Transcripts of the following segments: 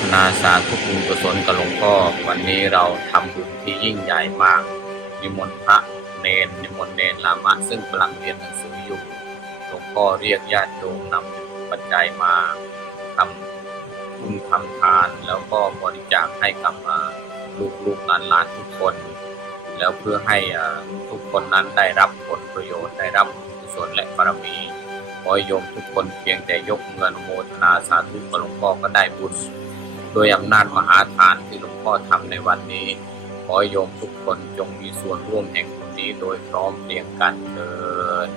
ทนาสาธุบุญกุศลกับหลวงพ่อวันนี้เราทำบุญที่ยิ่งใหญ่มาก นิมนต์พระเนนนิมนต์เนนลามะซึ่งกำลังเรียนหนังสืออยู่หลวงพ่อเรียกญาติโยมนำปัจจัยมาทำบุญทำทานแล้วก็บริจาคให้กับลูกๆหลานๆทุกคน แล้วเพื่อให้ทุกคนนั้นได้รับผลประโยชน์ได้รับกุศลและบารมีขอโยมทุกคนเพียงแต่ยกเงินโมทนาสาธุกับหลวงพ่อก็ได้บุญ โดยอำนาจมหาทานที่หลวงพ่อทำในวันนี้ ขอให้โยมทุกคนจงมีส่วนร่วมแห่งบุญนี้โดยพร้อมเพรียงกันเถิด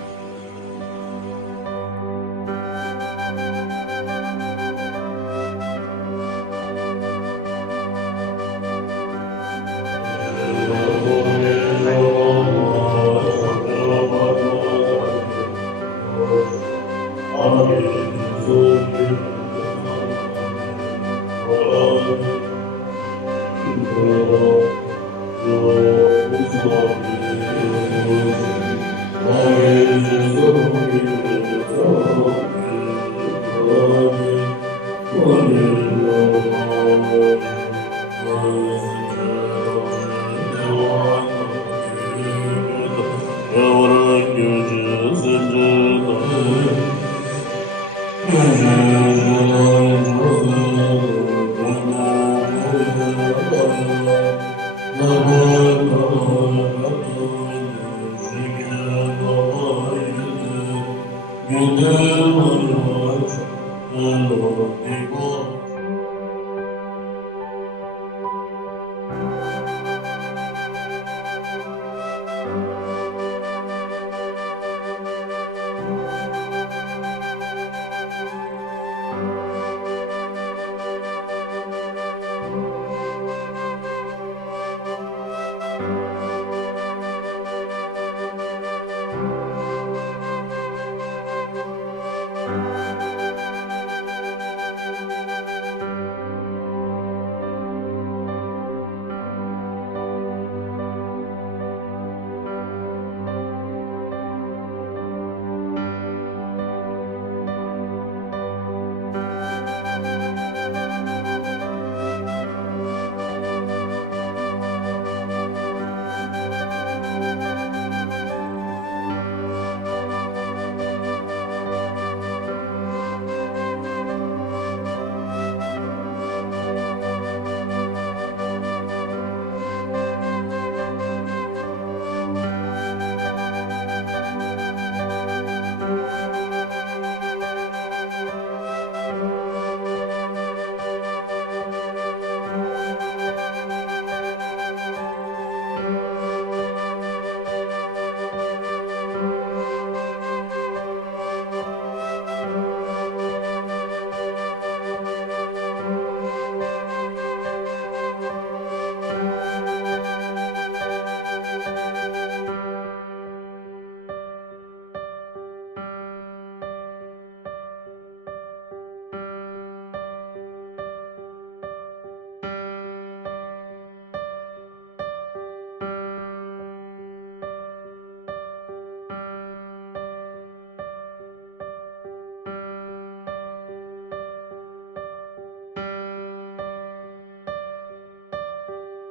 Amen.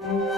อ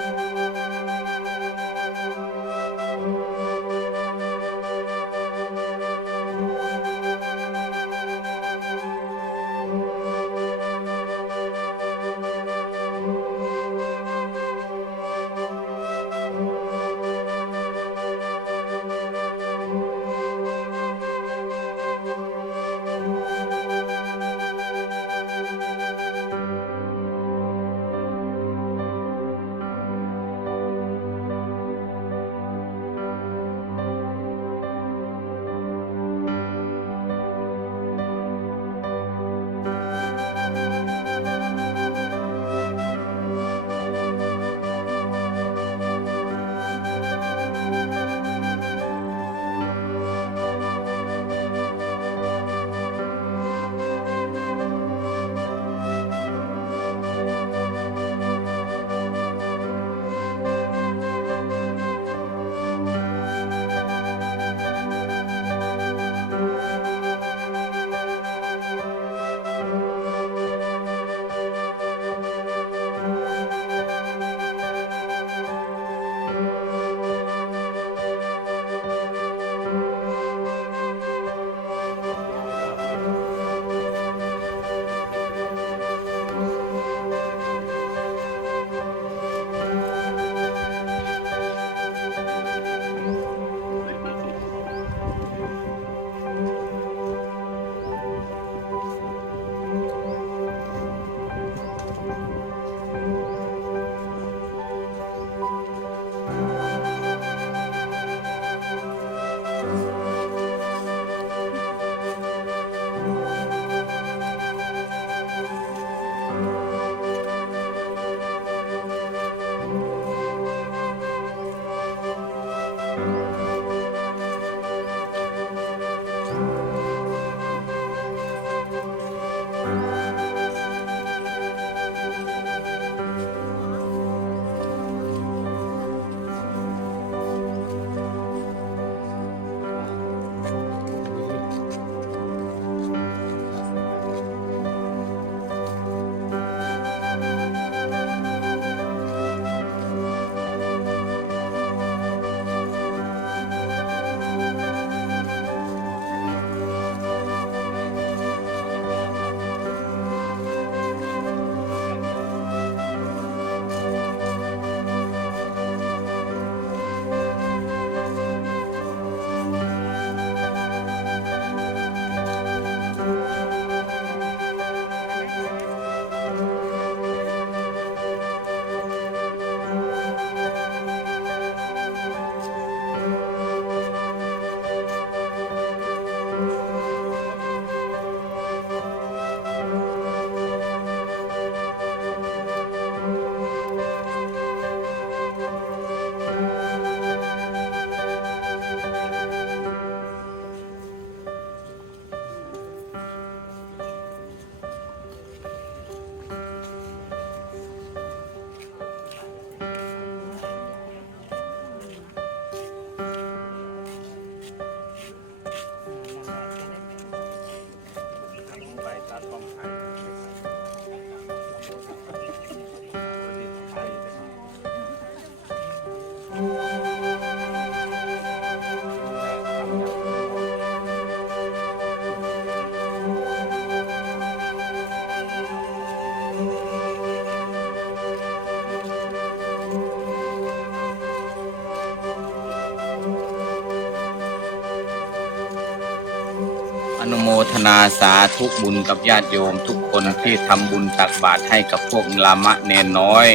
นุโมทนาสาธุบุญกับญาติโยมทุกคนที่ทำบุญตักบาตรให้กับพวกลามะเนนน้อย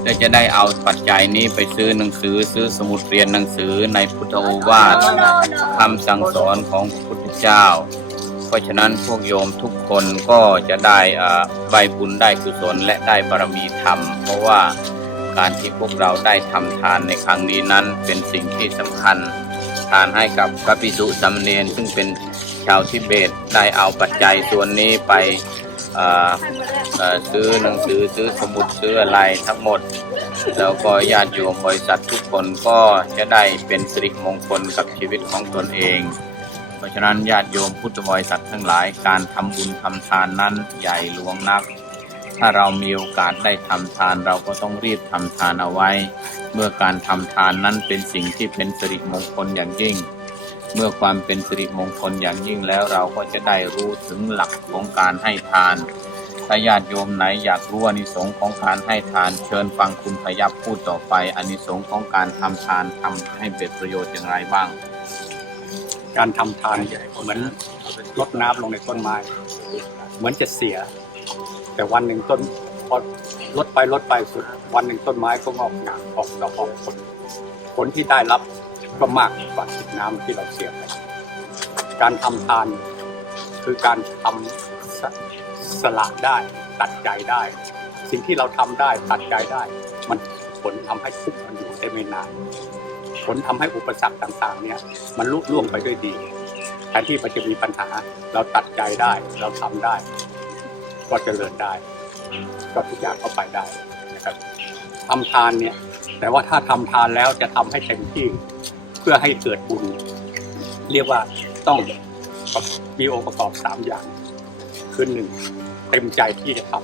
เพื่อจะได้เอาปัจจัยนี้ไปซื้อหนังสือซื้อสมุดเรียนหนังสือในพุทธโอวาทคำสั่งสอนของพระพุทธเจ้า เพราะฉะนั้นพวกโยมทุกคนก็จะได้อ่าใบบุญได้กุศลและได้บารมีธรรม เพราะว่าการที่พวกเราได้ทำทานในครั้งนี้นั้นเป็นสิ่งที่สำคัญ ทานให้กับพระภิกษุสามเณรซึ่งเป็น ชาวทิเบตได้เอาปัจจัยส่วนนี้ไปซื้อหนังสือซื้อสมุดซื้ออะไรทั้งหมด แล้วก็ญาติโยมบริษัททุกคนก็จะได้เป็นสิริมงคลกับชีวิตของตนเอง เพราะฉะนั้นญาติโยมพุทธบริษัททั้งหลายการทำบุญทำทานนั้นใหญ่หลวงนัก ถ้าเรามีโอกาสได้ทำทานเราก็ต้องรีบทำทานเอาไว้ เมื่อการทำทานนั้นเป็นสิ่งที่เป็นสิริมงคลอย่างยิ่ง เมื่อความเป็นสิริมงคลอย่างยิ่งแล้วเราก็จะได้รู้ถึงหลักของการให้ทานถ้าญาติโยมไหนอยากรู้อานิสงส์ของการให้ทาน เชิญฟังคุณพยับพูดต่อไปอานิสงส์ของการทำทานทำให้เป็นประโยชน์อย่างไรบ้าง การทำทานเหมือนรดน้ำลงในต้นไม้ เหมือนจะเสีย แต่วันหนึ่งต้นพอลดไปลดไปสุด วันหนึ่งต้นไม้ก็งอกงามออกดอกออกผลผลที่ได้รับ ก็มากกว่าน้ำที่เราเสียไป การทำทานคือการทำสสละได้ตัดใจได้ สิ่งที่เราทำได้ตัดใจได้ มันผลทำให้ทุกข์มันอยู่ได้ไม่นาน ผลทำให้อุปสรรคต่างๆ เนี่ยมันลุล่วงไปด้วยดีแทนที่มันจะมีปัญหาเราตัดใจได้เราทำได้ ก็เจริญได้ ก็ทุกอย่างก็ไปได้นะครับทำทานเนี่ยแต่ว่าถ้าทำทานแล้วจะทำให้เต็มที่ พื่อให้เกิดบุญ เรียกว่าต้องมีองค์ประกอบสามอย่าง คือหนึ่งเต็มใจที่จะท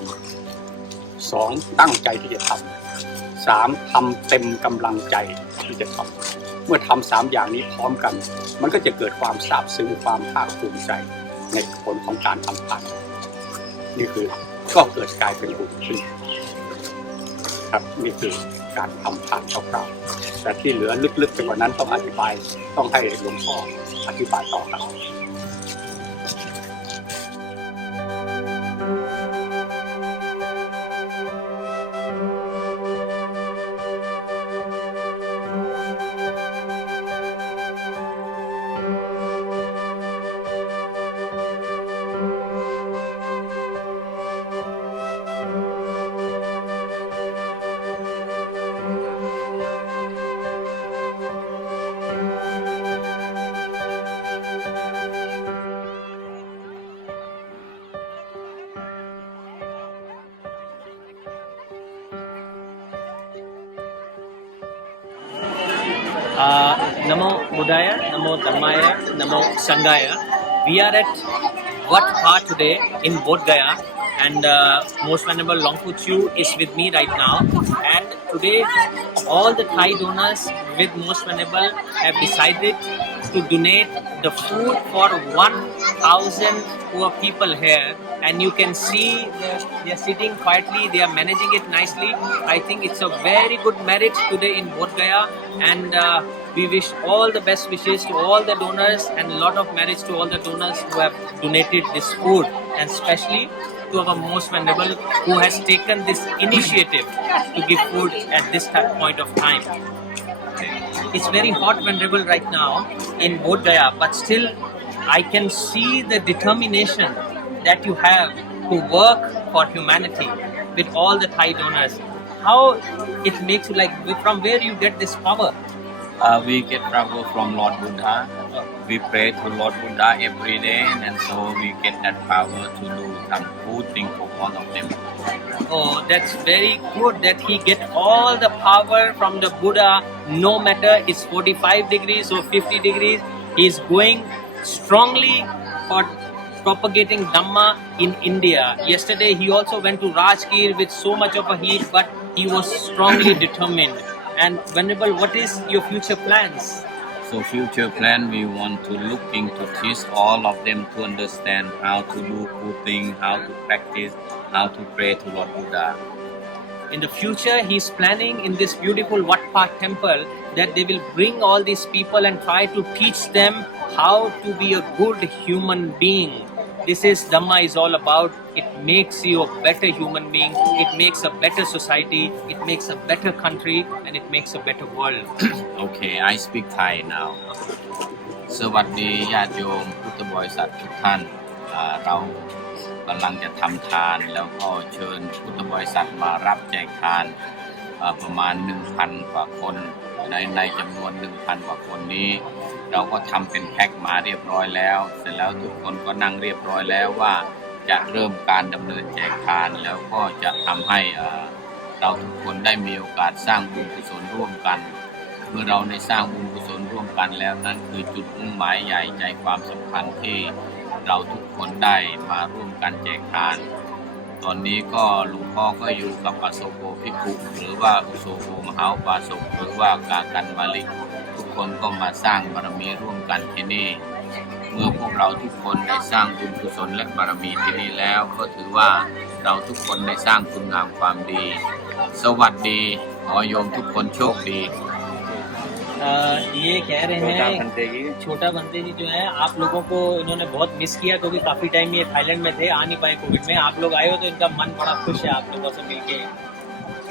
ำสองตั้งใจที่จะทำสามทำเต็มกำลังใจที่จะทำเมื่อทำสามอย่างนี้พร้อมกัน มันก็จะเกิดความซาบซึ้งความภาคภูมิใจในผลของการทำทานนี่คือก็เกิดกลายเป็นบุญขึ้นครับนี่คือ การทำทานเร่าๆแต่ที่เหลือลึกๆไปกว่านั้นต้องอธิบาย ต้องให้หลวงพ่ออธิบายต่อครับ Namo Buddhaya, Namo Dhammaya, Namo Sangaya. We are at Wat Pa today in Bodh Gaya and uh, Most Venerable Longpu Chu is with me right now. And today, all the Thai donors with Most Venerable have decided to donate the food for 1,000 poor people here. And you can see they're, they're sitting quietly, they are managing it nicely. I think it's a very good marriage today in Bodh Gaya. And uh, we wish all the best wishes to all the donors and a lot of marriage to all the donors who have donated this food. And especially to our most venerable who has taken this initiative to give food at this point of time. It's very hot venerable right now in Bodh Gaya, but still I can see the determination that you have to work for humanity with all the Thai donors. How it makes you like from where you get this power? Uh, we get power from Lord Buddha. We pray to Lord Buddha every day, and so we get that power to do some good thing for all of them. Oh, that's very good that he get all the power from the Buddha, no matter it's 45 degrees or 50 degrees. He's going strongly for propagating Dhamma in India. Yesterday he also went to Rajgir with so much of a heat, but he was strongly determined. And Venerable, what is your future plans? So future plan, we want to look into teach all of them to understand how to do good thing, how to practice, how to pray to Lord Buddha. in the future he's planning in this beautiful Wat Park temple that they will bring all these people and try to teach them how to be a good human being. This is Dhamma is all about. It makes you a better human being. It makes a better society. It makes a better country, and it makes a better world. โอเค I speak Thai now สวัสดีญาติโยมพุทธบริษัททุกท่านอ่าเรากำลังจะทำทานแล้วก็เชิญพุทธบริษัทมารับแจกทานอ่าประมาณ 1,000 กว่าคน ในในจำนวน 1,000 กว่าคนนี้ เราก็ทำเป็นแพ็คมาเรียบร้อยแล้ว เสร็จแล้วทุกคนก็นั่งเรียบร้อยแล้วว่าจะเริ่มการดำเนินแจกทานแล้วก็จะทำให้เราทุกคนได้มีโอกาสสร้างบุญกุศลร่วมกัน เมื่อเราได้สร้างบุญกุศลร่วมกันแล้วนั่นคือจุดมุ่งหมายใหญ่ใจความสำคัญที่เราทุกคนได้มาร่วมกันแจกทาน ตอนนี้ก็หลวงพ่อก็อยู่กับอโศโกภิกุหรือว่าอุโสโกมหาอุบาสกหรือว่ากากันวาลิก คนก็มาสร้างบารมีร่วมกันที่นี่ เมื่อพวกเราทุกคนได้สร้างบุญกุศลและบารมีที่นี่แล้ว ก็ถือว่าเราทุกคนได้สร้างคุณงามความดี สวัสดีขอโยมทุกคนโชคดี Uh, ये कह रहे हैं छोटा बनते जी जो है आप लोगों को इन्होंने बहुत मिस किया क्योंकि काफी टाइम ये थाईलैंड में थे आ नहीं पाए कोविड में आप लोग आए हो तो इनका मन बड़ा खुश है आप लोगों से मिलके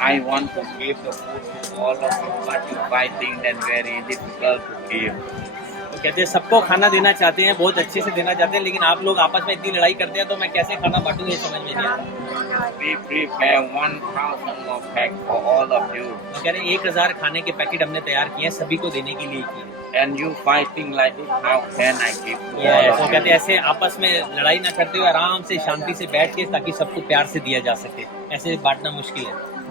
I want to give the food to all of you, but you fighting then very difficult to give. तो कहते हैं सबको खाना देना चाहते हैं बहुत अच्छे से देना चाहते हैं लेकिन आप लोग आपस में इतनी लड़ाई करते हैं तो मैं कैसे खाना बांटूँगा ये समझ में नहीं आता। We prepare one thousand more pack for all of you, तो कह रहे हैं एक हज़ार खाने के पैकेट हमने तैयार किए हैं सभी को देने के लिए किए। And you fighting like this. How can I give to ये all तो of कहते ऐसे आपस में लड़ाई ना करते हुए आराम से शांति से बैठ के ताकि सबको प्यार से दिया जा सके। ऐसे बांटना मुश्किल है।